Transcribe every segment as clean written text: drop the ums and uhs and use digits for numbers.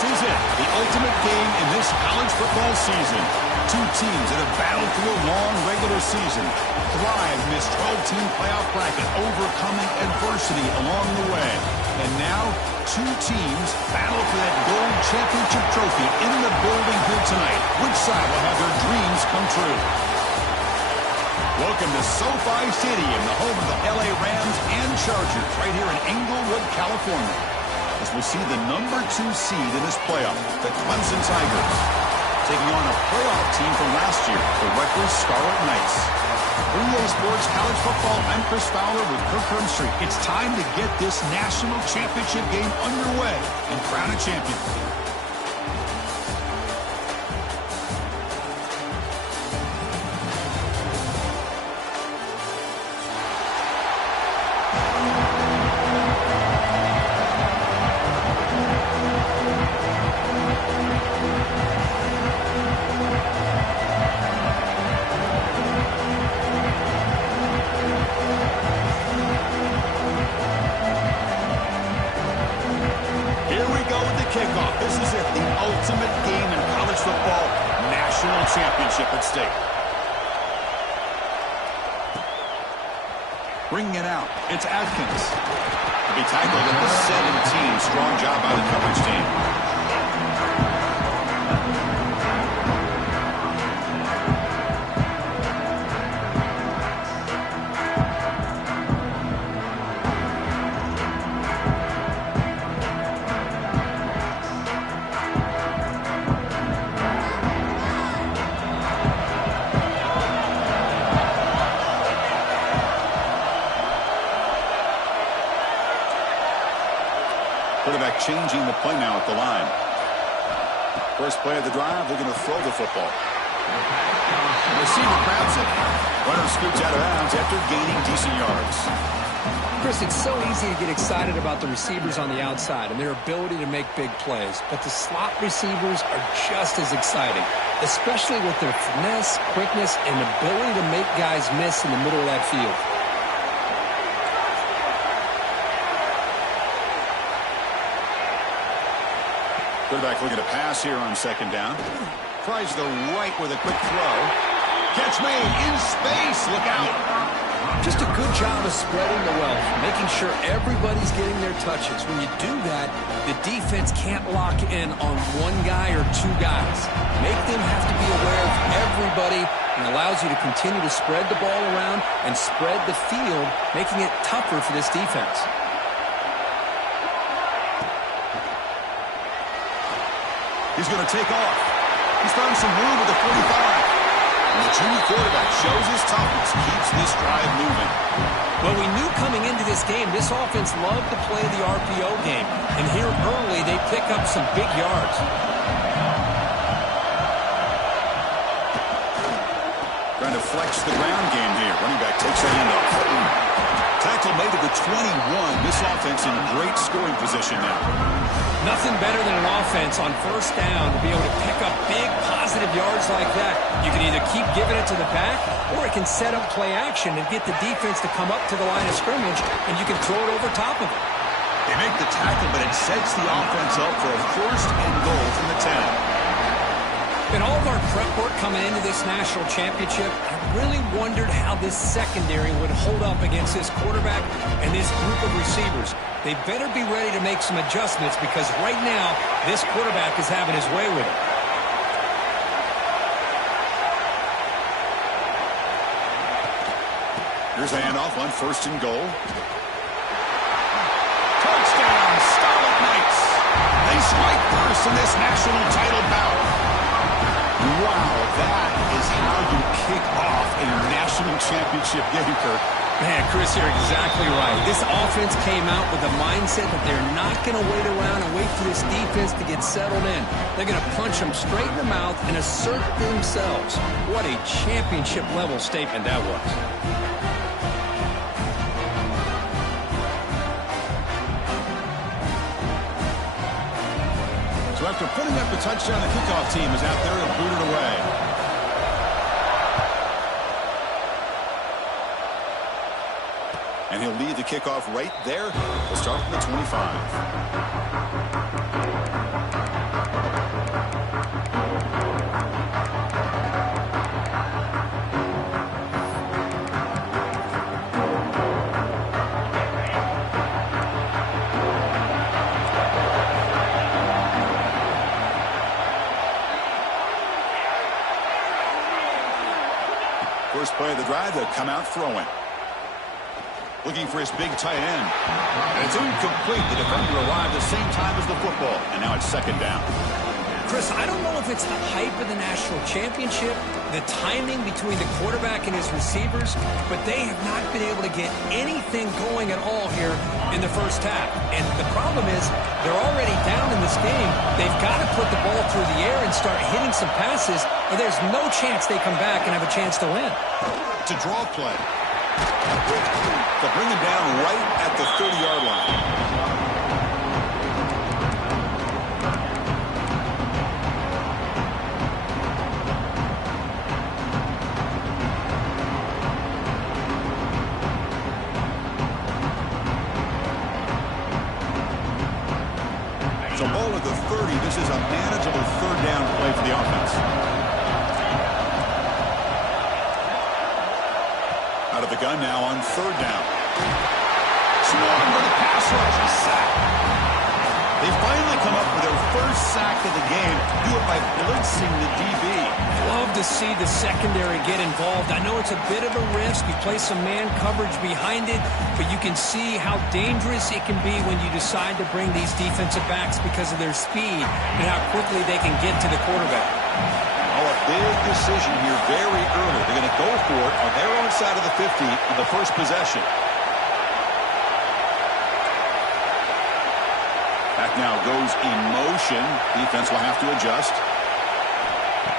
This is it, the ultimate game in this college football season. Two teams that have battled through a long regular season, thrived in this 12-team playoff bracket, overcoming adversity along the way. And now, two teams battle for that gold championship trophy in the building here tonight. Which side will have their dreams come true? Welcome to SoFi Stadium, the home of the LA Rams and Chargers, right here in Inglewood, California, as we'll see the number 2 seed in this playoff, the Clemson Tigers, taking on a playoff team from last year, the Rutgers Scarlet Knights. For EA Sports College Football, I'm Chris Fowler with Kirk Herbstreit. It's time to get this national championship game underway and crown a champion. Kickoff. This is it, the ultimate game in college football, national championship at stake. Bringing it out, it's Atkins. To be tackled at the 17. Strong job by the coverage team. Quarterback changing the play now at the line. First play of the drive, they're going to throw the football. Receiver grabs it. Runner scoots out of bounds after gaining decent yards. Chris, it's so easy to get excited about the receivers on the outside and their ability to make big plays, but the slot receivers are just as exciting, especially with their finesse, quickness, and ability to make guys miss in the middle of that field. Quarterback looking to pass here on second down. Tries the right with a quick throw. Catch made in space. Look out. Just a good job of spreading the wealth, making sure everybody's getting their touches. When you do that, the defense can't lock in on one guy or two guys. Make them have to be aware of everybody and allows you to continue to spread the ball around and spread the field, making it tougher for this defense. He's going to take off. He's found some room with the 45. And the junior quarterback shows his toughness, keeps this drive moving. Well, we knew coming into this game, this offense loved to play the RPO game. And here early, they pick up some big yards. Trying to flex the ground game here. Running back takes the handoff. Tackle made to the 21. This offense in great scoring position now. Nothing better than an offense on first down to be able to pick up big positive yards like that. You can either keep giving it to the back, or it can set up play action and get the defense to come up to the line of scrimmage, and you can throw it over top of it. They make the tackle, but it sets the offense up for a first and goal from the 10. In all of our prep work coming into this national championship, I really wondered how this secondary would hold up against this quarterback and this group of receivers. They better be ready to make some adjustments because right now, this quarterback is having his way with it. Here's a handoff on first and goal. Touchdown, Scarlet Knights. They strike first in this national title bout. Wow, that is how you kick off a national championship game, Kirk. Man, Chris, you're exactly right. This offense came out with a mindset that they're not going to wait around and wait for this defense to get settled in. They're going to punch them straight in the mouth and assert themselves. What a championship-level statement that was. So after putting up the touchdown, the kickoff team is out there to boot it away. And he'll lead the kickoff right there. We'll start from the 25. First play of the drive, they'll come out throwing. Looking for his big tight end. And it's incomplete. The defender arrived the same time as the football. And now it's second down. Chris, I don't know if it's the hype of the national championship, the timing between the quarterback and his receivers, but they have not been able to get anything going at all here in the first half. And the problem is they're already down in this game. They've got to put the ball through the air and start hitting some passes, or there's no chance they come back and have a chance to win. It's a draw play. They'll bring him down right at the 30-yard line. So ball at the 30. This is a manageable third down play for the offense. Out of the gun now on third down. Swarm for the pass rush. A sack. They finally come up with their first sack of the game. Do it by blitzing the DB. Love to see the secondary get involved. I know it's a bit of a risk. You play some man coverage behind it, but you can see how dangerous it can be when you decide to bring these defensive backs because of their speed and how quickly they can get to the quarterback. Oh, a big decision here very early. They're going to go for it on their own side of the 50 on the first possession. Back now goes in motion. Defense will have to adjust.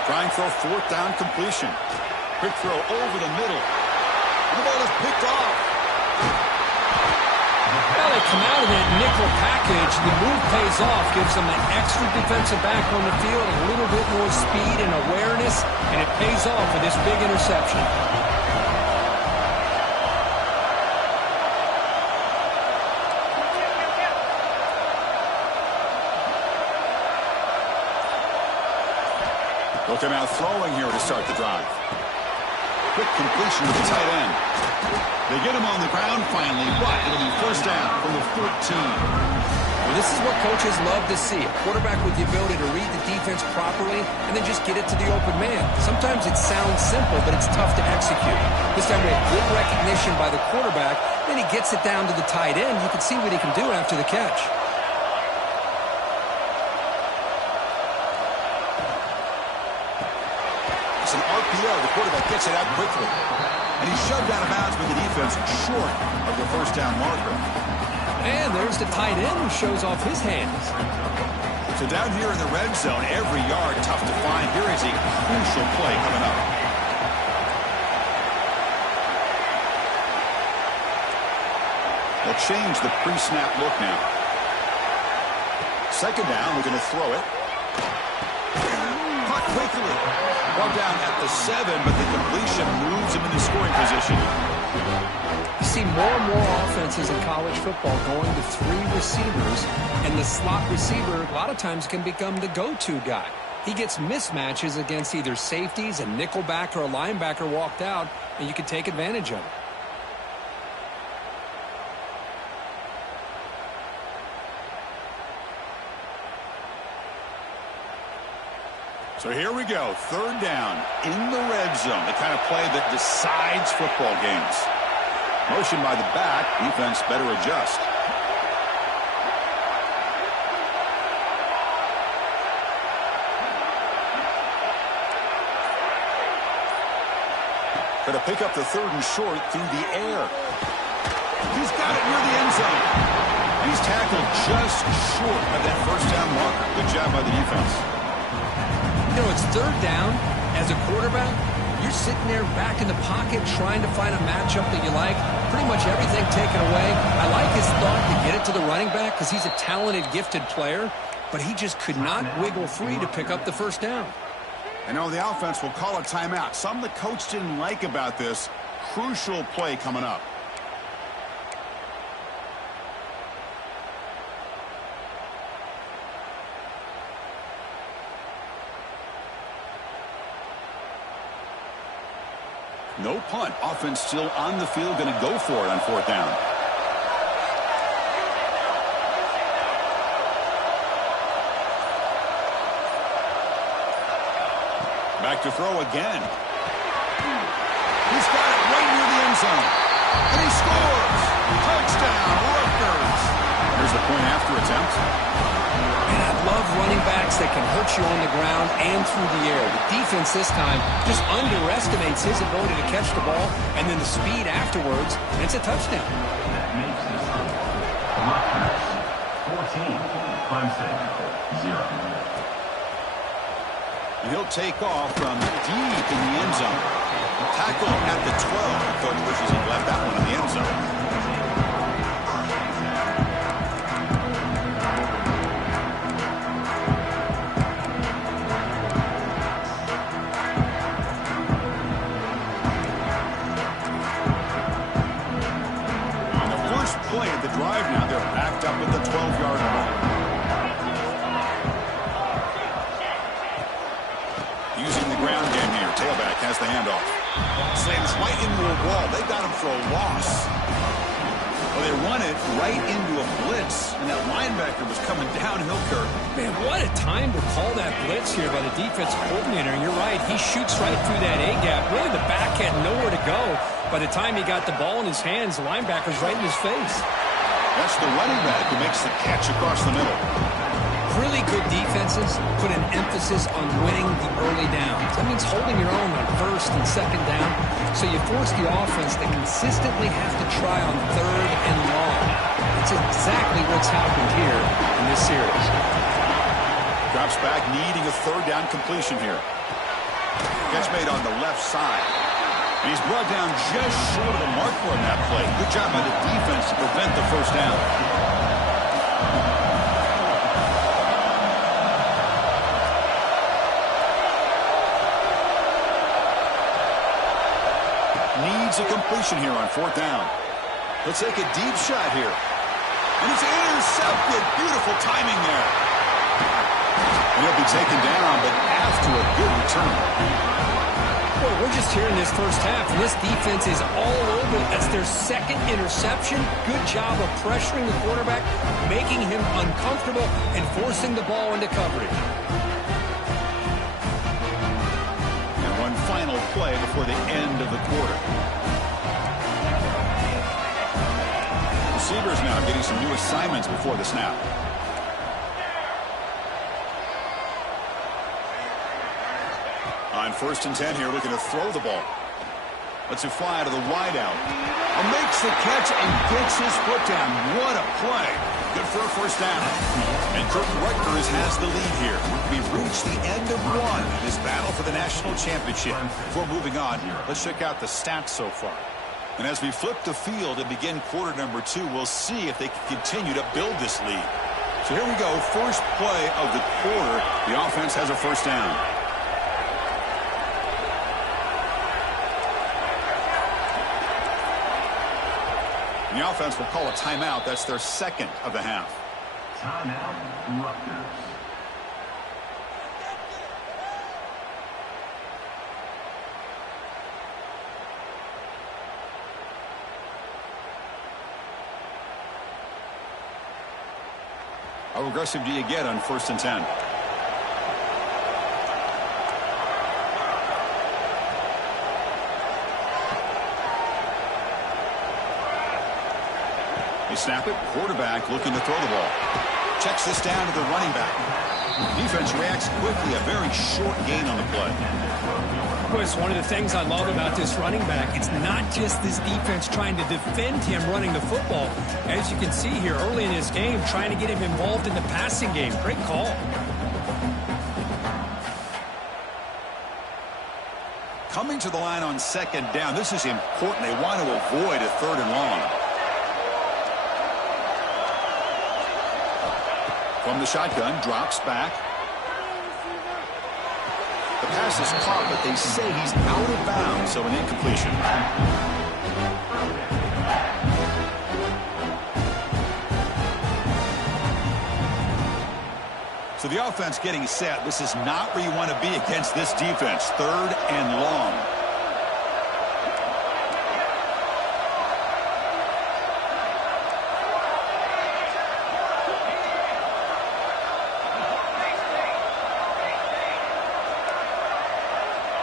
Try and throw fourth down completion. Quick throw over the middle. And the ball is picked off. Well, they come out of that nickel package. The move pays off, gives them an extra defensive back on the field, a little bit more speed and awareness, and it pays off with this big interception. Look him out throwing here to start the drive. Quick completion to the tight end. They get him on the ground finally, but it'll be first down from the 14. Well, this is what coaches love to see. A quarterback with the ability to read the defense properly and then just get it to the open man. Sometimes it sounds simple, but it's tough to execute. This time we have good recognition by the quarterback. Then he gets it down to the tight end. You can see what he can do after the catch. It's an RPO. The quarterback gets it out quickly. And he's shoved out of bounds with the defense short of the first down marker. And there's the tight end who shows off his hands. So down here in the red zone, every yard tough to find. Here is a crucial play coming up. They'll change the pre-snap look now. Second down, we're going to throw it. Caught quickly. Brought down at the 7, but the completion moves him into scoring position. You see more and more offenses in college football going to 3 receivers, and the slot receiver a lot of times can become the go-to guy. He gets mismatches against either safeties, a nickelback, or a linebacker walked out, and you can take advantage of it. So here we go, third down in the red zone, the kind of play that decides football games. Motion by the back, defense better adjust. Going to pick up the third and short through the air. He's got it near the end zone. And he's tackled just short of that first down marker. Good job by the defense. You know, it's third down. As a quarterback, you're sitting there back in the pocket trying to find a matchup that you like. Pretty much everything taken away. I like his thought to get it to the running back because he's a talented, gifted player, but he just could not wiggle free to pick up the first down. I know the offense will call a timeout. Something the coach didn't like about this. Crucial play coming up. No punt. Offense still on the field, going to go for it on fourth down. Back to throw again. He's got it right near the end zone. And he scores! Touchdown, Rutgers! Here's the point after attempt. Man, I love running backs that can hurt you on the ground and through the air. The defense this time just underestimates his ability to catch the ball, and then the speed afterwards, and it's a touchdown. That makes this Rutgers 14, Clemson 0. And he'll take off from deep in the end zone. Tackle at the 12. Coach wishes he left that one in the end zone. Play at the drive now. They're backed up at the 12-yard line. Using the ground game here. Tailback has the handoff. Slams right into a wall. They got him for a loss. Well, they run it right into a blitz, and that linebacker was coming downhill, Kirk. Man, what a time to call that blitz here by the defensive coordinator. And you're right, he shoots right through that A-gap. Really, the back had nowhere to go. By the time he got the ball in his hands, the linebacker's right in his face. That's the running back who makes the catch across the middle. Really good defenses put an emphasis on winning the early downs. That means holding your own on first and second down, so you force the offense to consistently have to try on third and long. That's exactly what's happened here in this series. Drops back, needing a third down completion here. Catch made on the left side. And he's brought down just short of the marker on that play. Good job by the defense to prevent the first down. Needs a completion here on fourth down. Let's take a deep shot here. And it's intercepted. Beautiful timing there. And he'll be taken down, but after a good return. Boy, we're just here in this first half, and this defense is all over. That's their second interception. Good job of pressuring the quarterback, making him uncomfortable, and forcing the ball into coverage. And one final play before the end of the quarter. Receivers now getting some new assignments before the snap. On 1st and 10 here, looking to throw the ball. Lets it fly to the wideout. Makes the catch and gets his foot down. What a play. Good for a first down. And Kirk Rutgers has the lead here. We've reached the end of one in this battle for the national championship. Before moving on, let's check out the stats so far. And as we flip the field and begin quarter number 2, we'll see if they can continue to build this lead. So here we go. First play of the quarter. The offense has a first down. And the offense will call a timeout. That's their second of the half. Timeout, Rutgers. How aggressive do you get on 1st and 10? They snap it. Quarterback looking to throw the ball. Checks this down to the running back. Defense reacts quickly. A very short gain on the play. Well, it's one of the things I love about this running back. It's not just this defense trying to defend him running the football. As you can see here early in this game, trying to get him involved in the passing game. Great call. Coming to the line on 2nd down. This is important. They want to avoid a 3rd and long. From the shotgun, drops back. The pass is caught, but they say he's out of bounds, so an incompletion. So the offense getting set. This is not where you want to be against this defense. 3rd and long.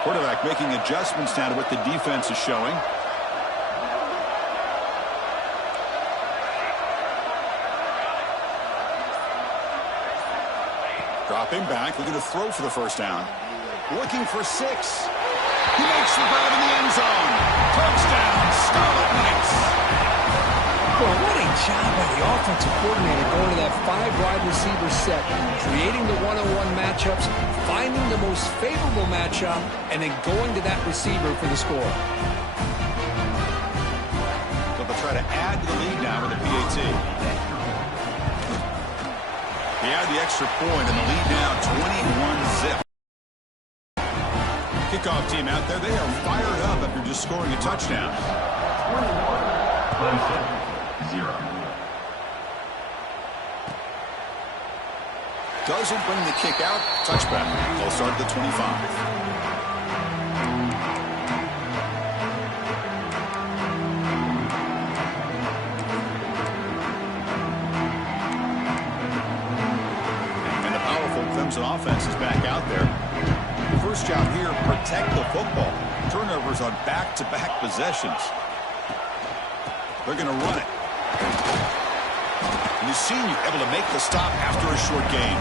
Quarterback quarterback making adjustments now to what the defense is showing. Dropping back, looking to throw for the first down. Looking for 6. He makes the grab in the end zone. Touchdown, Scarlet Knights. Well, what a job by the offensive coordinator going to that 5-wide receiver set, creating the one-on-one matchups, finding the most favorable matchup, and then going to that receiver for the score. So they'll try to add to the lead now with a PAT. They add the extra point, and the lead now 21-zip. Kickoff team out there, they are fired up after just scoring a touchdown. 0. Doesn't bring the kick out. Touchback. They'll start at the 25. Clemson offense is back out there. The first job here, protect the football. Turnovers on back-to-back possessions. They're going to run it. And you've seen you able to make the stop after a short game.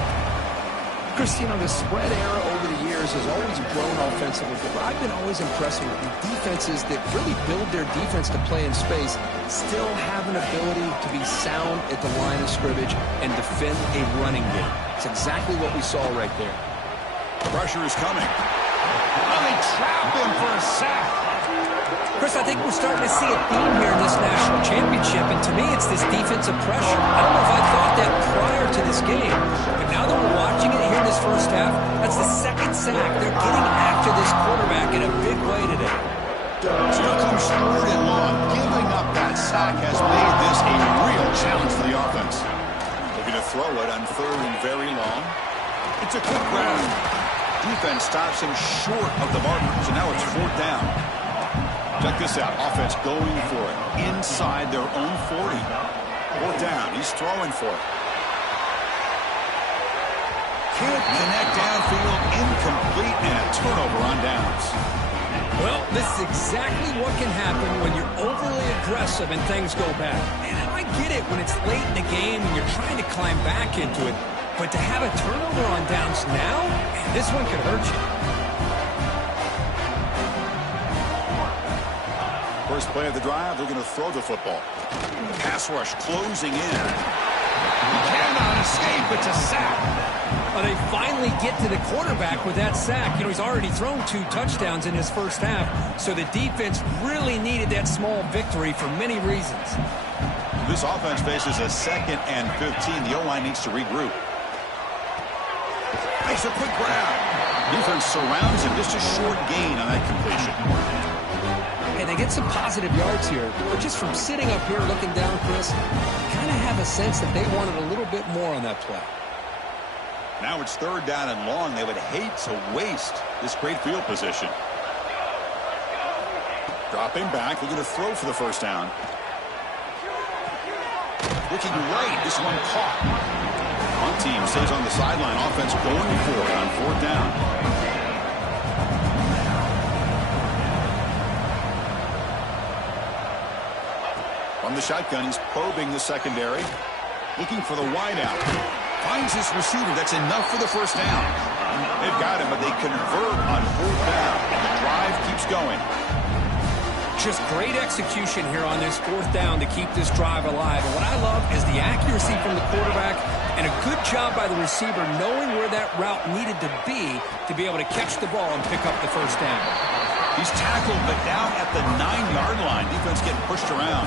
Christine, the spread era over the years has always grown offensively, but I've been always impressed with the defenses that really build their defense to play in space, still have an ability to be sound at the line of scrimmage and defend a running game. It's exactly what we saw right there. Pressure is coming. Oh, they trap him for a sack. Chris, I think we're starting to see a theme here in this national championship, and to me it's this defensive pressure. I don't know if I thought that prior to this game, but now that we're watching it here in this first half, that's the second sack. They're getting after this quarterback in a big way today. Still comes third and long. Giving up that sack has made this a real challenge for the offense. Looking to throw it on third and very long. It's a quick grab. Defense stops him short of the marker, so now it's 4th down. Check this out. Offense going for it inside their own 40. 4th down. He's throwing for it. Can't connect downfield. Incomplete and a turnover on downs. Well, this is exactly what can happen when you're overly aggressive and things go bad. And I get it when it's late in the game and you're trying to climb back into it. But to have a turnover on downs now, man, this one could hurt you. First play of the drive, they're going to throw the football. Pass rush closing in. He cannot escape. It's a sack. Well, they finally get to the quarterback with that sack. You know, he's already thrown 2 touchdowns in his first half, so the defense really needed that small victory for many reasons. This offense faces a 2nd and 15. The O-line needs to regroup. Makes a quick grab. Defense surrounds him. Just a short gain on that completion. Hey, they get some positive yards here, but just from sitting up here looking down, Chris, kind of have a sense that they wanted a little bit more on that play. Now it's 3rd down and long. They would hate to waste this great field position. Dropping back, looking to throw for the first down. Looking right, this one caught. One team stays on the sideline. Offense going for it on 4th down. From the shotgun, he's probing the secondary. Looking for the wideout. Finds his receiver. That's enough for the first down. They've got him, but they convert on 4th down. And the drive keeps going. Just great execution here on this 4th down to keep this drive alive. And what I love is the accuracy from the quarterback and a good job by the receiver knowing where that route needed to be able to catch the ball and pick up the first down. He's tackled, but down at the 9-yard line. Defense getting pushed around.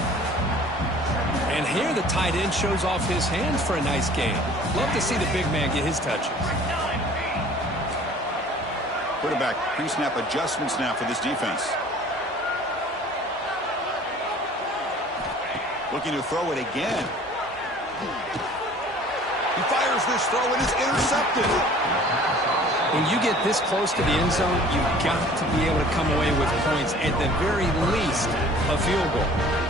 And here the tight end shows off his hands for a nice game. Love to see the big man get his touches. Quarterback pre-snap adjustments now for this defense. Looking to throw it again. He fires this throw and is intercepted. When you get this close to the end zone, you've got to be able to come away with points, at the very least, a field goal.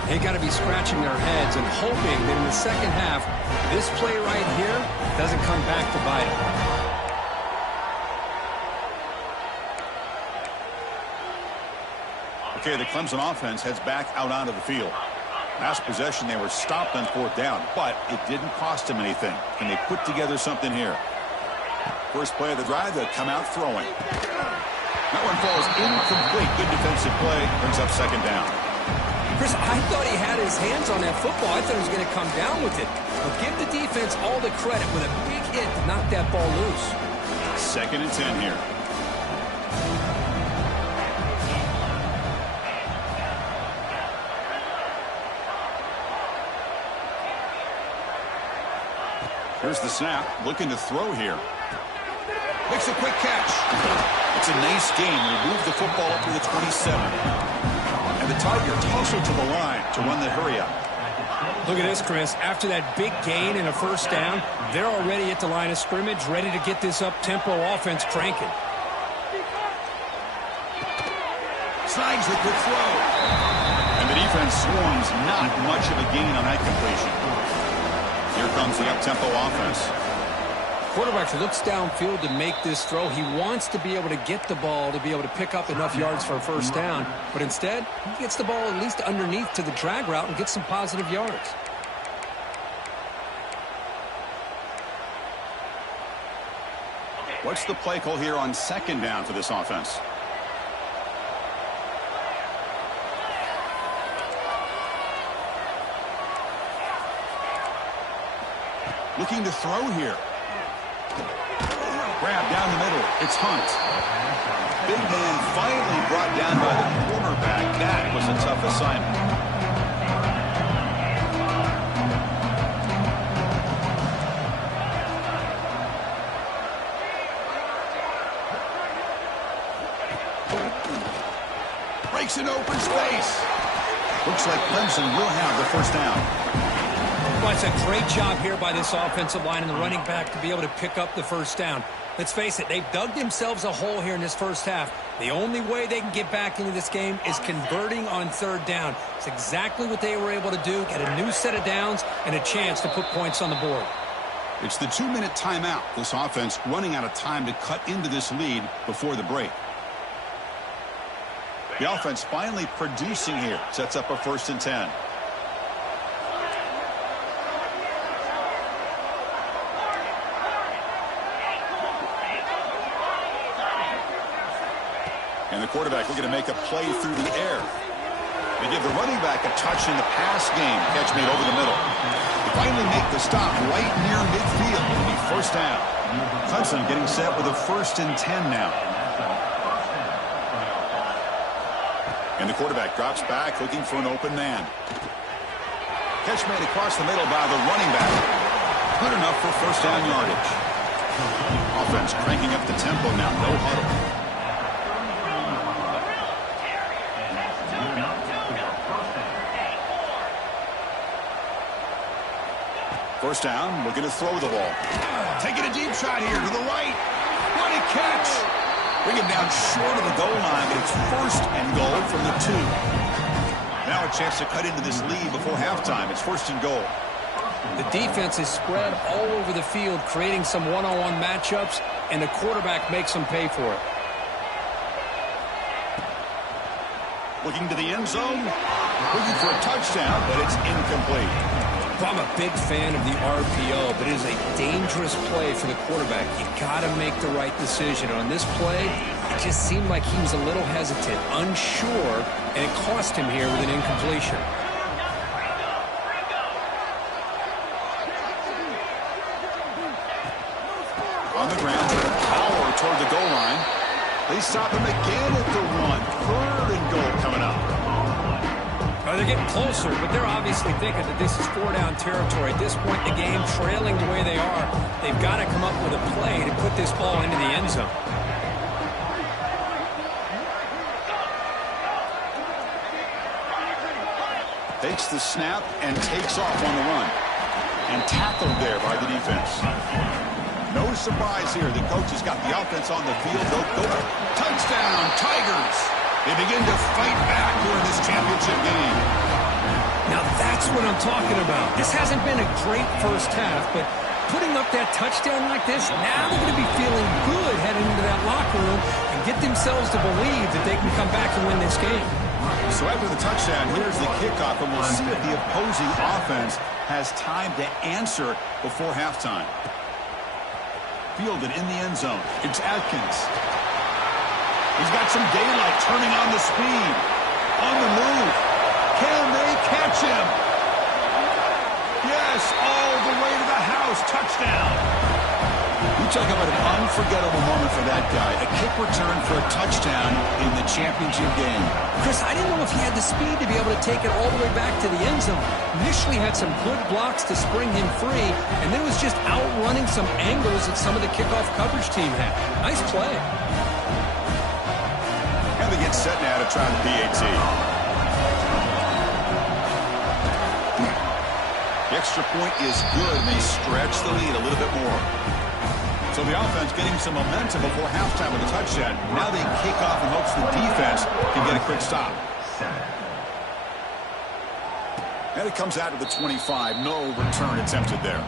They got to be scratching their heads and hoping that in the second half, this play right here doesn't come back to bite them. Okay, the Clemson offense heads back out onto the field. Last possession, they were stopped on 4th down, but it didn't cost them anything. Can they put together something here? First play of the drive, they'll come out throwing. That one falls incomplete. Good defensive play. Brings up 2nd down. Chris, I thought he had his hands on that football. I thought he was going to come down with it. But give the defense all the credit with a big hit to knock that ball loose. 2nd and 10 here. Here's the snap, looking to throw here. Makes a quick catch. It's a nice gain. We'll move the football up to the 27. And the Tigers hustle to the line to run the hurry up. Look at this, Chris. After that big gain and a 1st down, they're already at the line of scrimmage, ready to get this up-tempo offense cranking. Slides the quick throw. And the defense swarms. Not much of a gain on that completion. Here comes the up-tempo offense. Quarterback looks downfield to make this throw. He wants to be able to get the ball to be able to pick up enough yards for a 1st down. But instead, he gets the ball at least underneath to the drag route and gets some positive yards. What's the play call here on 2nd down for this offense? Looking to throw here. Grab down the middle. It's Hunt. Big man finally brought down by the cornerback. That was a tough assignment. Breaks an open space. Looks like Clemson will have the 1st down. Well, it's a great job here by this offensive line and the running back to be able to pick up the 1st down. Let's face it, they've dug themselves a hole here in this 1st half. The only way they can get back into this game is converting on 3rd down. It's exactly what they were able to do, get a new set of downs and a chance to put points on the board. It's the 2-minute timeout. This offense running out of time to cut into this lead before the break. The offense finally producing here. Sets up a 1st and 10. And the quarterback looking to make a play through the air. They give the running back a touch in the pass game. Catch made over the middle. They finally make the stop right near midfield. It'll be 1st down. Clemson getting set with a 1st and 10 now. And the quarterback drops back looking for an open man. Catch made across the middle by the running back. Good enough for 1st down yardage. Offense cranking up the tempo now. No huddle. 1st down, looking to throw the ball. Taking a deep shot here to the right. What a catch! Bring him down short of the goal line, but it's 1st and goal from the 2. Now a chance to cut into this lead before halftime. It's 1st and goal. The defense is spread all over the field, creating some one-on-one matchups, and the quarterback makes them pay for it. Looking to the end zone. Looking for a touchdown, but it's incomplete. I'm a big fan of the RPO, but it is a dangerous play for the quarterback. You got to make the right decision. On this play, it just seemed like he was a little hesitant, unsure, and it cost him here with an incompletion. On the ground, power toward the goal line. They stop him again at the 1. 3rd and goal coming up. They're getting closer, but they're obviously thinking that this is 4-down territory. At this point in the game, trailing the way they are, they've got to come up with a play to put this ball into the end zone. Takes the snap and takes off on the run. And tackled there by the defense. No surprise here. The coach has got the offense on the field. They'll go. Touchdown, Tigers! They begin to fight back here in this championship game. Now that's what I'm talking about. This hasn't been a great 1st half, but putting up that touchdown like this, now they're going to be feeling good heading into that locker room and get themselves to believe that they can come back and win this game. So after the touchdown, here's the kickoff, and we'll see if the opposing offense has time to answer before halftime. Fielded in the end zone. It's Atkins. He's got some daylight, turning on the speed. On the move. Can they catch him? Yes, all the way to the house. Touchdown. You talk about an unforgettable moment for that guy. A kick return for a touchdown in the championship game. Chris, I didn't know if he had the speed to be able to take it all the way back to the end zone. Initially had some good blocks to spring him free, and then was just outrunning some angles that some of the kickoff coverage team had. Nice play. And they get set now to try the PAT. The extra point is good, and they stretch the lead a little bit more. So the offense getting some momentum before halftime with a touchdown. Now they kick off in hopes the defense can get a quick stop. And it comes out to the 25. No return attempted there.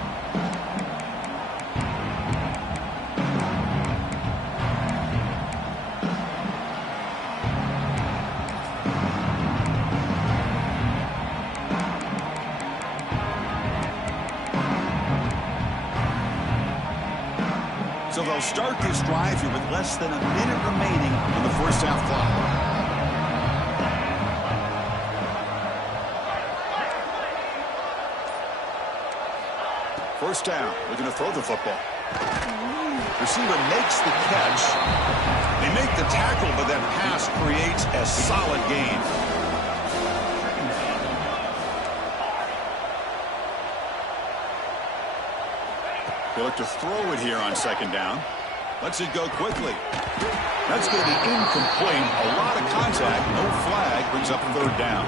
So they'll start this drive here with less than a minute remaining on the first half clock. First down. They're going to throw the football. Receiver makes the catch. They make the tackle, but that pass creates a solid gain. They look to throw it here on second down. Lets it go quickly. That's going to be incomplete. A lot of contact. No flag. Brings up a third down.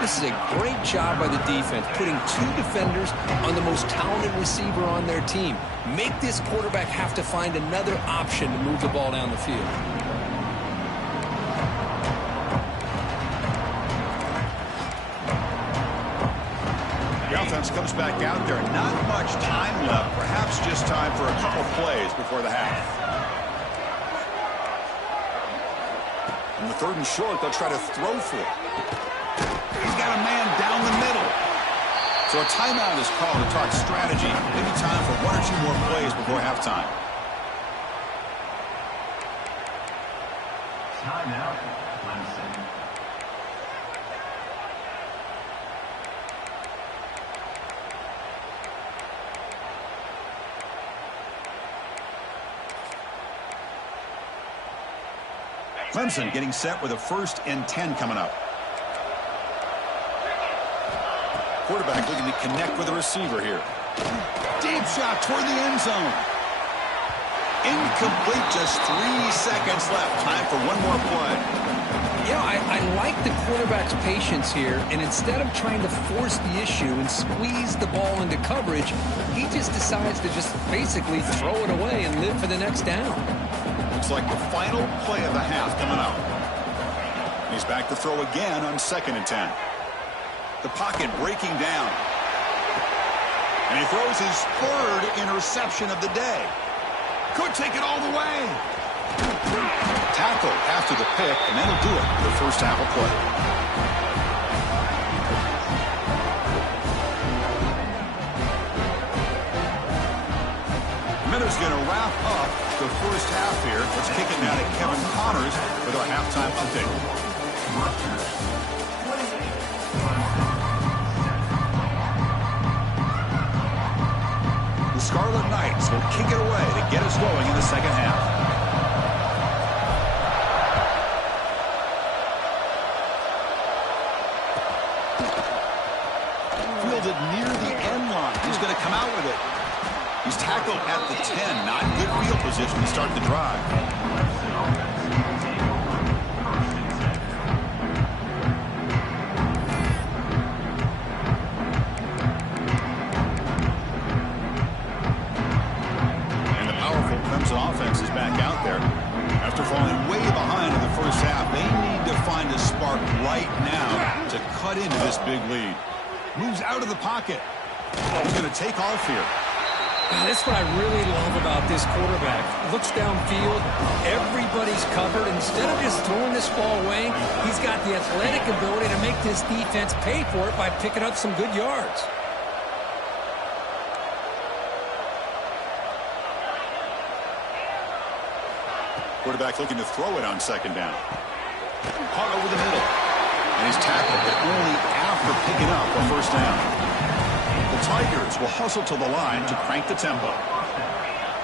This is a great job by the defense, putting two defenders on the most talented receiver on their team. Make this quarterback have to find another option to move the ball down the field. The offense comes back out there. Not much time left. Perhaps just time for a couple plays before the half. In the third and short, they'll try to throw for it. He's got a man down the middle. So a timeout is called to talk strategy. Maybe time for one or two more plays before halftime. Timeout, Clemson. Clemson getting set with a 1st and 10 coming up. Quarterback looking to connect with a receiver here. Deep shot toward the end zone. Incomplete, just 3 seconds left. Time for one more play. You know, I like the quarterback's patience here, and instead of trying to force the issue and squeeze the ball into coverage, he just decides to just basically throw it away and live for the next down. Looks like the final play of the half coming up. He's back to throw again on 2nd and 10. The pocket breaking down. And he throws his 3rd interception of the day. Could take it all the way. Tackle after the pick, and that'll do it for the first half of play. Miller's going to wrap up the first half here. Let's kick it now to Kevin Connors with our halftime update. The Scarlet Knights will kick it away to get us going in the second half. Fielded near the end line. He's going to come out with it. He's tackled at the 10. Not good field position to start the drive. And the powerful Clemson offense is back out there. After falling way behind in the first half, they need to find a spark right now to cut into this big lead. Moves out of the pocket. He's going to take off here. That's what I really love about this quarterback. Looks downfield, everybody's covered. Instead of just throwing this ball away, he's He's got the athletic ability to make this defense pay for it by picking up some good yards. Quarterback looking to throw it on second down. Caught over the middle. And he's tackled, but only after picking up a first down. The Tigers will hustle to the line to crank the tempo.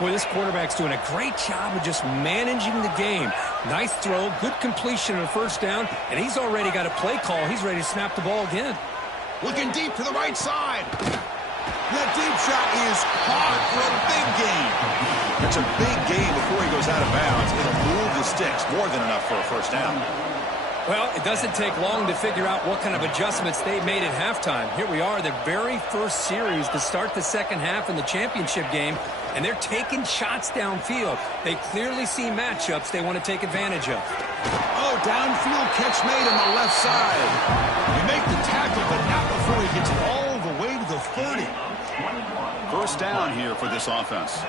Boy, this quarterback's doing a great job of just managing the game. Nice throw, good completion of a first down, and he's already got a play call. He's ready to snap the ball again. Looking deep to the right side. That deep shot is caught for a big gain. That's a big gain before he goes out of bounds. It'll move the sticks, more than enough for a first down. Well, it doesn't take long to figure out what kind of adjustments they made at halftime. Here we are, the very first series to start the second half in the championship game, and they're taking shots downfield. They clearly see matchups they want to take advantage of. Oh, downfield catch made on the left side. They make the tackle, but not before he gets all the way to the 30. First down here for this offense.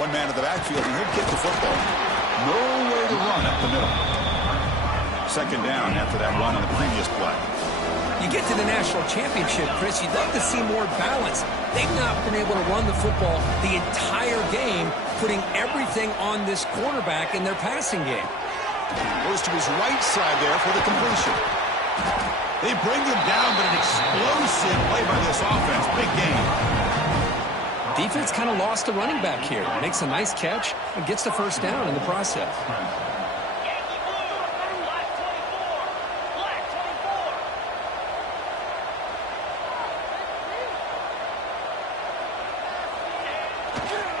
One man at the backfield, and he'll get the football. Nowhere to run up the middle. Second down after that run on the previous play. You get to the national championship, Chris, you'd love to see more balance. They've not been able to run the football the entire game, putting everything on this quarterback in their passing game. Goes to his right side there for the completion. They bring him down, but an explosive play by this offense. Big game. Defense kind of lost a running back here. Makes a nice catch and gets the first down in the process.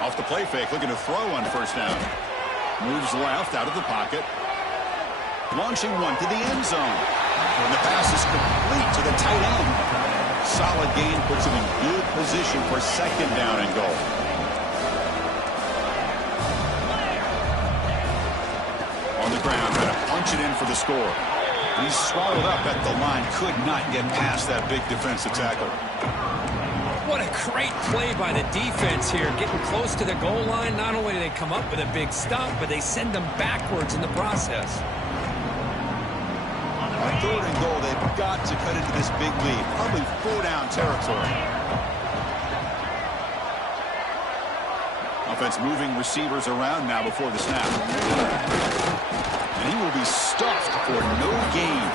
Off the play fake, looking to throw on first down. Moves left out of the pocket. Launching one to the end zone. And the pass is complete to the tight end. Solid gain puts him in good position for second down and goal. On the ground, trying to punch it in for the score. He's swallowed up at the line. Could not get past that big defensive tackle. What a great play by the defense here. Getting close to the goal line. Not only do they come up with a big stop, but they send them backwards in the process. On third and goal, they've got to cut into this big lead. Probably 4-down territory. Offense moving receivers around now before the snap. And he will be stuffed for no gain.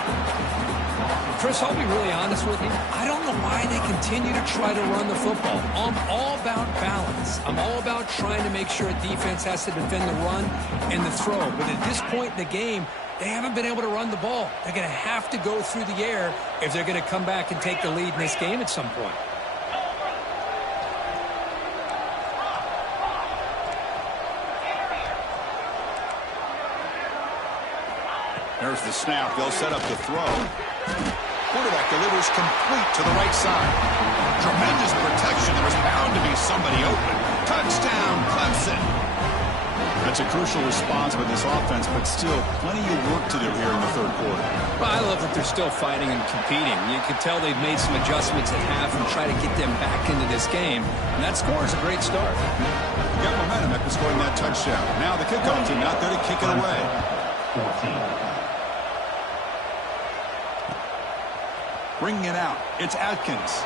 Chris, I'll be really honest with you. I don't know why they continue to try to run the football. I'm all about balance. I'm all about trying to make sure a defense has to defend the run and the throw. But at this point in the game, they haven't been able to run the ball. They're going to have to go through the air if they're going to come back and take the lead in this game at some point. There's the snap. They'll set up the throw. Quarterback delivers complete to the right side. Tremendous protection. There was bound to be somebody open. Touchdown, Clemson. That's a crucial response by this offense, but still plenty of work to do here in the third quarter. Well, I love that they're still fighting and competing. You can tell they've made some adjustments at half and try to get them back into this game. And that score is a great start. Got momentum after scoring that touchdown. Now the kickoff team out there to kick it away. 14. Bringing it out, it's Atkins.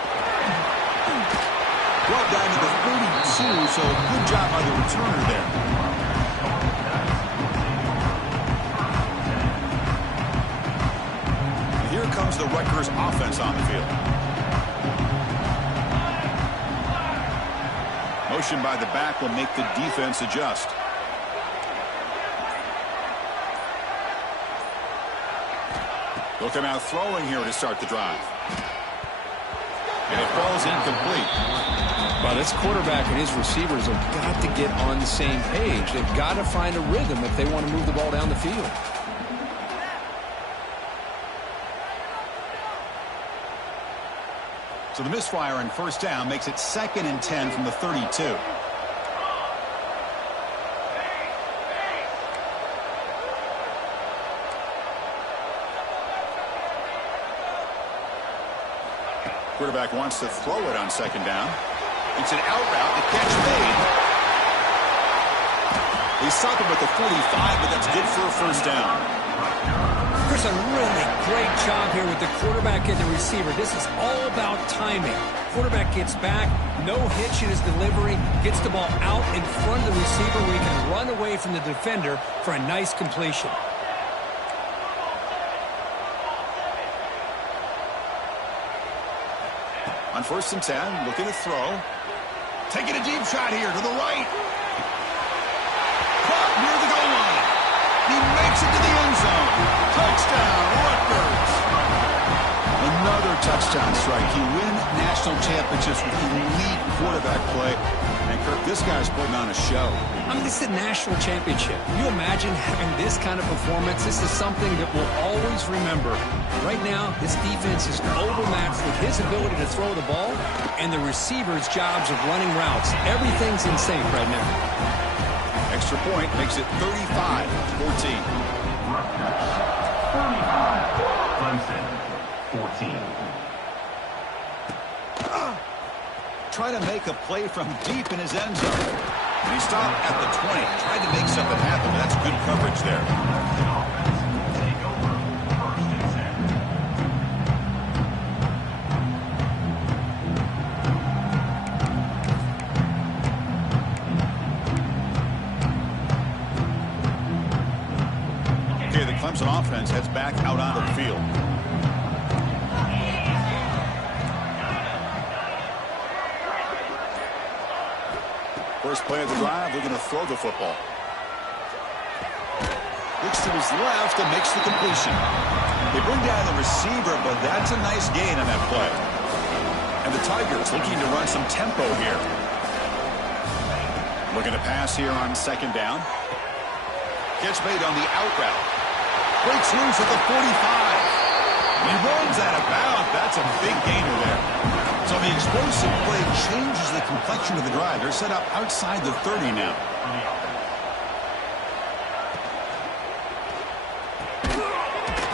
Brought down to the 32, so good job by the returner there. Here comes the Rutgers offense on the field. Motion by the back will make the defense adjust. They'll come out throwing here to start the drive. And it falls incomplete. Well, this quarterback and his receivers have got to get on the same page. They've got to find a rhythm if they want to move the ball down the field. So the misfire on first down makes it 2nd and 10 from the 32. Quarterback wants to throw it on second down. It's an out route. The catch made. They stop him at the 45, but that's good for a first down. Chris, a really great job here with the quarterback and the receiver. This is all about timing. Quarterback gets back, no hitch in his delivery, gets the ball out in front of the receiver where he can run away from the defender for a nice completion. On 1st and 10, looking to throw. Taking a deep shot here to the right. Caught near the goal line. He makes it to the end zone. Touchdown, Rutgers. Another touchdown strike. He win national championships with elite quarterback play. And, Kirk, this guy's putting on a show. I mean, this is a national championship. Can you imagine having this kind of performance? This is something that we'll always remember. Right now, this defense is overmatched with his ability to throw the ball and the receivers' jobs of running routes. Everything's in sync right now. Extra point makes it 35-14. Clemson, 14. Trying to make a play from deep in his end zone. And he stopped at the 20. Tried to make something happen, but that's good coverage there. Take over 1st and 10. Okay, the Clemson offense heads back out onto the field. First play of the drive, they're going to throw the football. Looks to his left and makes the completion. They bring down the receiver, but that's a nice gain on that play. And the Tigers looking to run some tempo here. Looking to pass here on second down. Gets made on the out route. Breaks loose at the 45. He runs out of bounds. That's a big gainer there. So the explosive play changes the complexion of the drive. They're set up outside the 30 now.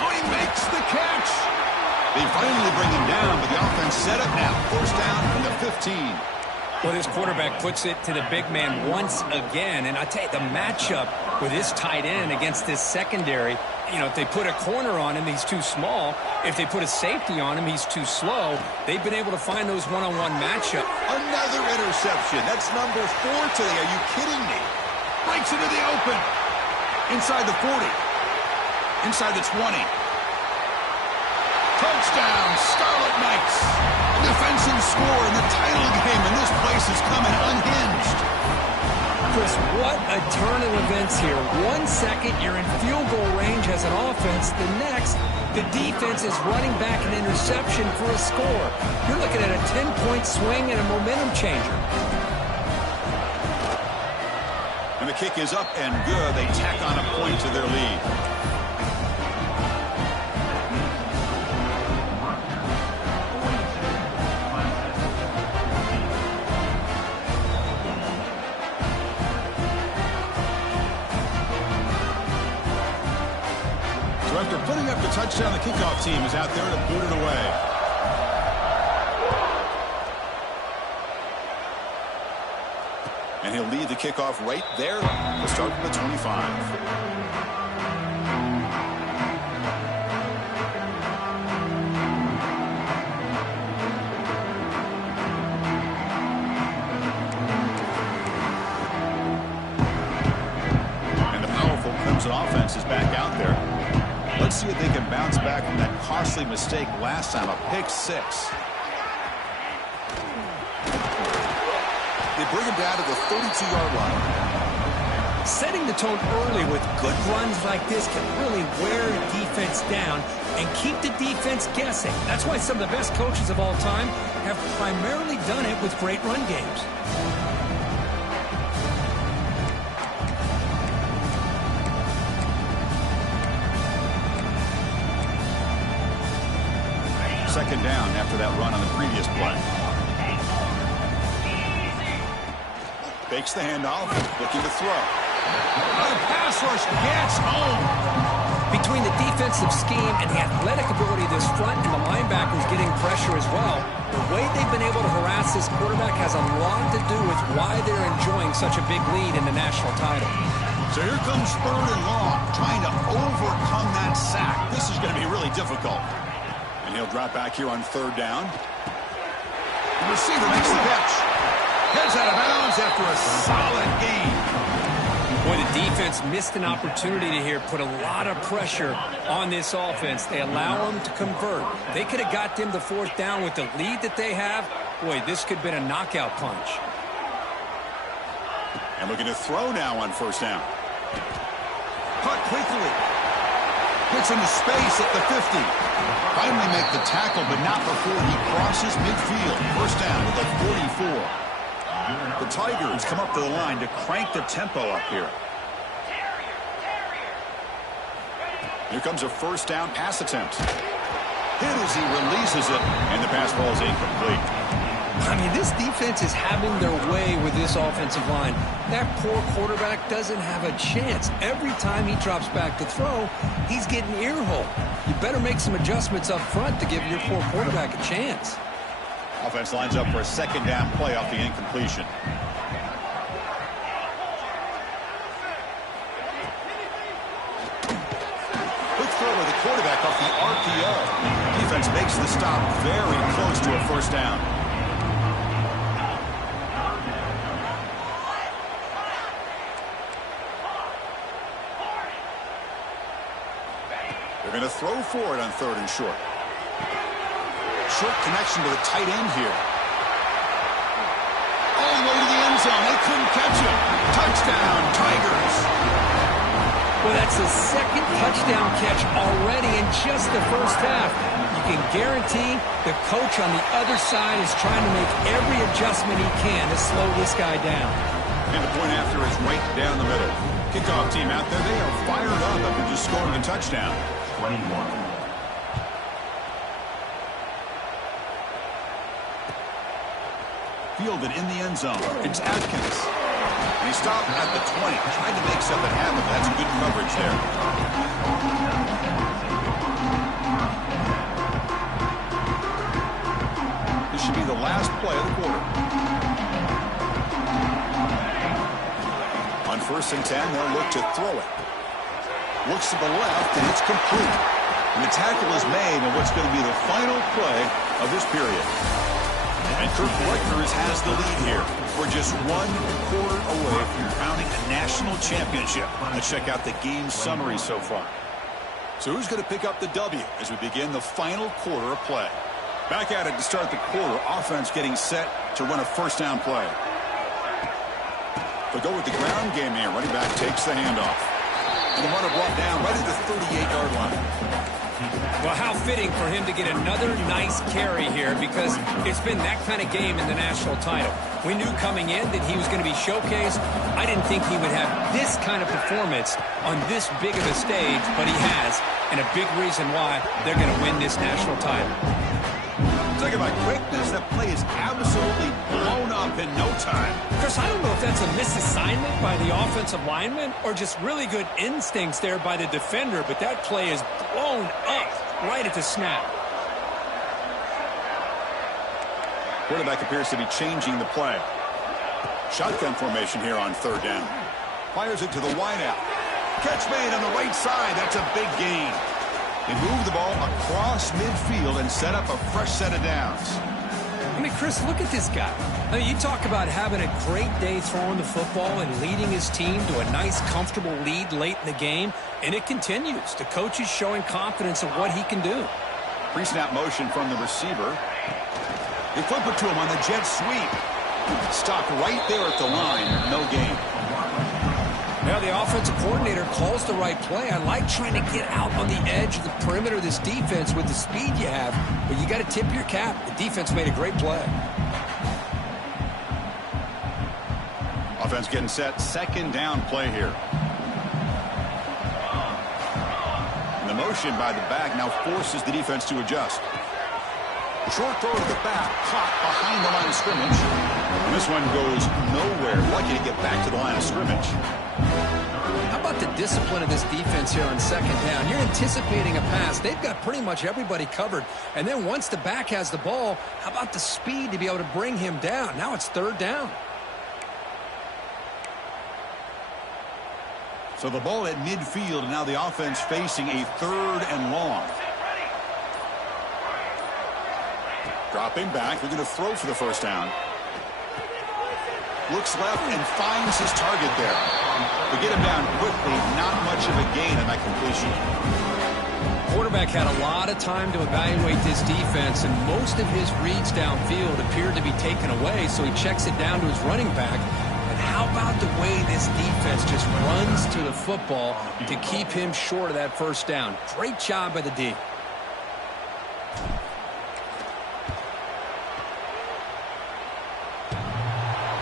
Oh, he makes the catch. They finally bring him down, but the offense set up now. First down from the 15. Well, this quarterback puts it to the big man once again. And I tell you, the matchup with this tight end against this secondary, you know, if they put a corner on him, he's too small. If they put a safety on him, he's too slow. They've been able to find those one-on-one matchup. Another interception. That's number 4 today. Are you kidding me? Breaks into the open. Inside the 40. Inside the 20. Touchdown, Scarlet Knights. Defensive score in the title game, and this place is coming unhinged. Chris, what a turn of events here. 1 second, you're in field goal range as an offense. The next, the defense is running back an interception for a score. You're looking at a 10-point swing and a momentum changer. And the kick is up and good. They tack on a point to their lead. After putting up the touchdown, the kickoff team is out there to boot it away. And he'll lead the kickoff right there to start from the 25. And the powerful Clemson offense is back out there. Let's see if they can bounce back from that costly mistake last time, a pick 6. They bring him down to the 32-yard line. Setting the tone early with good runs like this can really wear a defense down and keep the defense guessing. That's why some of the best coaches of all time have primarily done it with great run games. Second down after that run on the previous play. Fakes the handoff, looking to throw. The pass rush gets home. Between the defensive scheme and the athletic ability of this front and the linebackers getting pressure as well, the way they've been able to harass this quarterback has a lot to do with why they're enjoying such a big lead in the national title. So here comes 3rd and long, trying to overcome that sack. This is going to be really difficult. And he'll drop back here on 3rd down. The receiver makes the catch. Heads out of bounds after a solid gain. Boy, the defense missed an opportunity to here put a lot of pressure on this offense. They allow them to convert. They could have got them to 4th down with the lead that they have. Boy, this could have been a knockout punch. And looking to throw now on 1st down. Cut quickly. Gets into space at the 50. Finally make the tackle, but not before he crosses midfield. 1st down with a 44. The Tigers come up to the line to crank the tempo up here. Here comes a 1st down pass attempt. Hit as he releases it, and the pass ball is incomplete. I mean, this defense is having their way with this offensive line. That poor quarterback doesn't have a chance. Every time he drops back to throw, he's getting ear-hole. You better make some adjustments up front to give your poor quarterback a chance. Offense lines up for a 2nd down play off the incompletion. Quick throw with the quarterback off the RPO. Defense makes the stop very close to a 1st down. They're going to throw for it on 3rd and short. Short connection to the tight end here. All the way to the end zone. They couldn't catch him. Touchdown, Tigers. Well, that's the 2nd touchdown catch already in just the 1st half. You can guarantee the coach on the other side is trying to make every adjustment he can to slow this guy down. And the point after is right down the middle. Kickoff team out there, they are fired up after just scoring a touchdown. 21. Fielded in the end zone. It's Atkins. And he stopped at the 20. Tried to make something happen. That's good coverage there. This should be the last play of the quarter. On 1st and 10, they'll look to throw it. Looks to the left, and it's complete. And the tackle is made on what's going to be the final play of this period. And Kirk Rutgers has the lead here. We're just 1 quarter away from crowning a national championship. Let's check out the game summary so far. So who's going to pick up the W as we begin the final quarter of play? Back at it to start the quarter. Offense getting set to run a 1st down play. They'll go with the ground game here. Running back takes the handoff. And the runner brought down right at the 38-yard line. Well, how fitting for him to get another nice carry here, because it's been that kind of game in the national title. We knew coming in that he was going to be showcased. I didn't think he would have this kind of performance on this big of a stage, but he has, and a big reason why they're going to win this national title. Talk about quickness. That play is absolutely blown up in no time. Chris, I don't know if that's a misassignment by the offensive lineman or just really good instincts there by the defender, but that play is blown up right at the snap. Quarterback appears to be changing the play. Shotgun formation here on 3rd down. Fires it to the wideout. Catch made on the right side. That's a big gain. They move the ball across midfield and set up a fresh set of downs. I mean, Chris, look at this guy. I mean, you talk about having a great day throwing the football and leading his team to a nice, comfortable lead late in the game, and it continues. The coach is showing confidence of what he can do. Pre-snap motion from the receiver. They flip it to him on the jet sweep. Stopped right there at the line. No gain. Now the offensive coordinator calls the right play. I like trying to get out on the edge of the perimeter of this defense with the speed you have, but you got to tip your cap. The defense made a great play. Offense getting set. 2nd down play here. And the motion by the back now forces the defense to adjust. Short throw to the back, caught behind the line of scrimmage. And this one goes nowhere. Lucky to get back to the line of scrimmage. How about the discipline of this defense here on second down? You're anticipating a pass. They've got pretty much everybody covered. And then once the back has the ball, how about the speed to be able to bring him down? Now it's third down. So the ball at midfield, and now the offense facing a third and long. Dropping back, they're going to throw for the first down. Looks left and finds his target there. They get him down quickly, not much of a gain on that completion. Quarterback had a lot of time to evaluate this defense, and most of his reads downfield appeared to be taken away, so he checks it down to his running back. And how about the way this defense just runs to the football to keep him short of that first down? Great job by the D.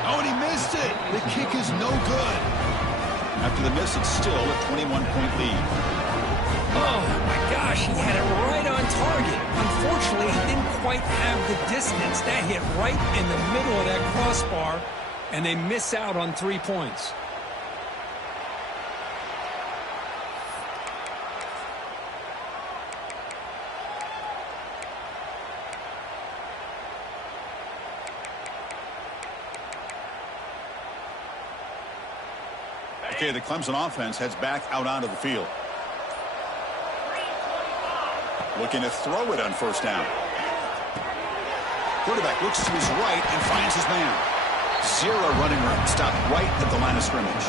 Oh, and he missed it. The kick is no good. After the miss, it's still a 21-point lead. Oh, my gosh, he had it right on target. Unfortunately, he didn't quite have the distance. That hit right in the middle of that crossbar, and they miss out on 3 points. Okay, the Clemson offense heads back out onto the field. Looking to throw it on first down. Quarterback looks to his right and finds his man. Zero running room. Stopped right at the line of scrimmage.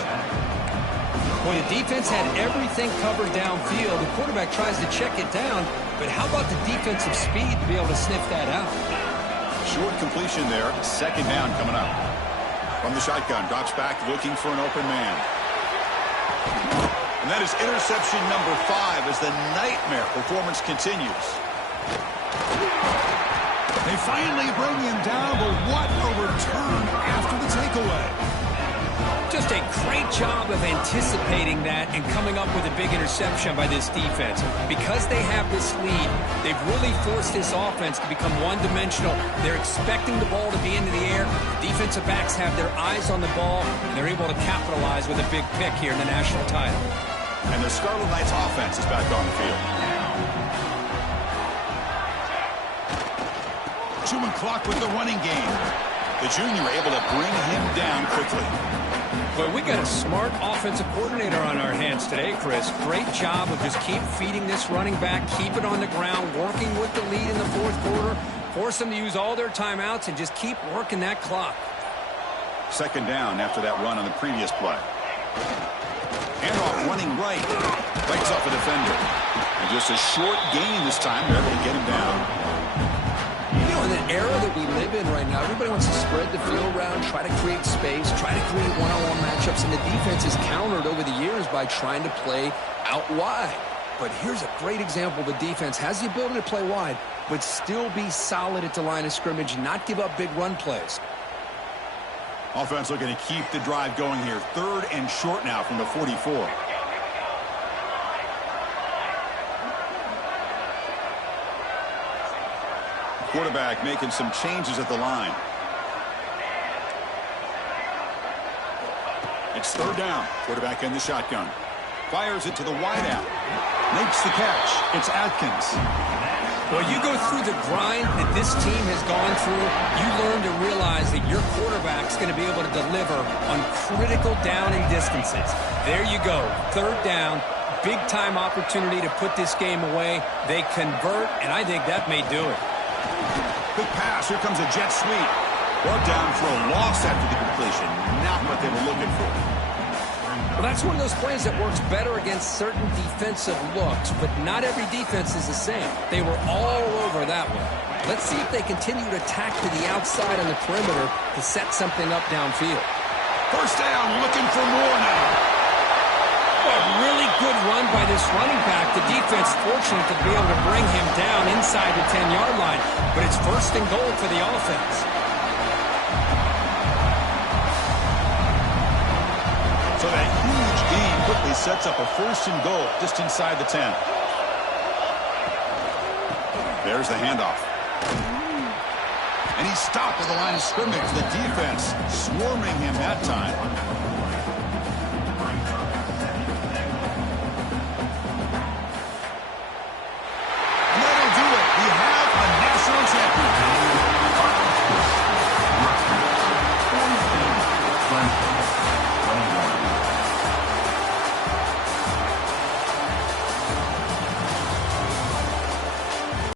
Boy, the defense had everything covered downfield. The quarterback tries to check it down, but how about the defensive speed to be able to sniff that out? Short completion there. Second down coming up. From the shotgun, drops back looking for an open man. And that is interception number 5 as the nightmare performance continues. They finally bring him down, but what a return after the takeaway. Just a great job of anticipating that and coming up with a big interception by this defense. Because they have this lead, they've really forced this offense to become one-dimensional. They're expecting the ball to be into the air. The defensive backs have their eyes on the ball, and they're able to capitalize with a big pick here in the national title. And the Scarlet Knights offense is back on the field. Chewing clock with the running game. The junior able to bring him down quickly. Well, we got a smart offensive coordinator on our hands today, Chris. Great job of just keep feeding this running back, keep it on the ground, working with the lead in the fourth quarter, force them to use all their timeouts, and just keep working that clock. Second down after that run on the previous play. Handoff running right. Bites off a defender. And just a short gain this time. They're able to get him down. You know, in the era that we live in right now, everybody wants to spread the field around, try to create space, try to create one-on-one matchups, and the defense is countered over the years by trying to play out wide. But here's a great example. The defense has the ability to play wide, but still be solid at the line of scrimmage and not give up big run plays. Offense looking to keep the drive going here. Third and short now from the 44. Quarterback making some changes at the line. It's third down. Quarterback in the shotgun. Fires it to the wideout. Makes the catch. It's Atkins. Well, you go through the grind that this team has gone through, you learn to realize that your quarterback's going to be able to deliver on critical down and distances. There you go. Third down. Big-time opportunity to put this game away. They convert, and I think that may do it. Quick pass. Here comes a jet sweep. Brought down for a loss after the completion. Not what they were looking for. Well, that's one of those plays that works better against certain defensive looks, but not every defense is the same. They were all over that one. Let's see if they continue to attack to the outside on the perimeter to set something up downfield. First down, looking for more now. A really good run by this running back. The defense fortunate to be able to bring him down inside the 10-yard line, but it's first and goal for the offense. So that huge gain quickly sets up a first and goal just inside the 10. There's the handoff. And he stopped at the line of scrimmage. The defense swarming him that time.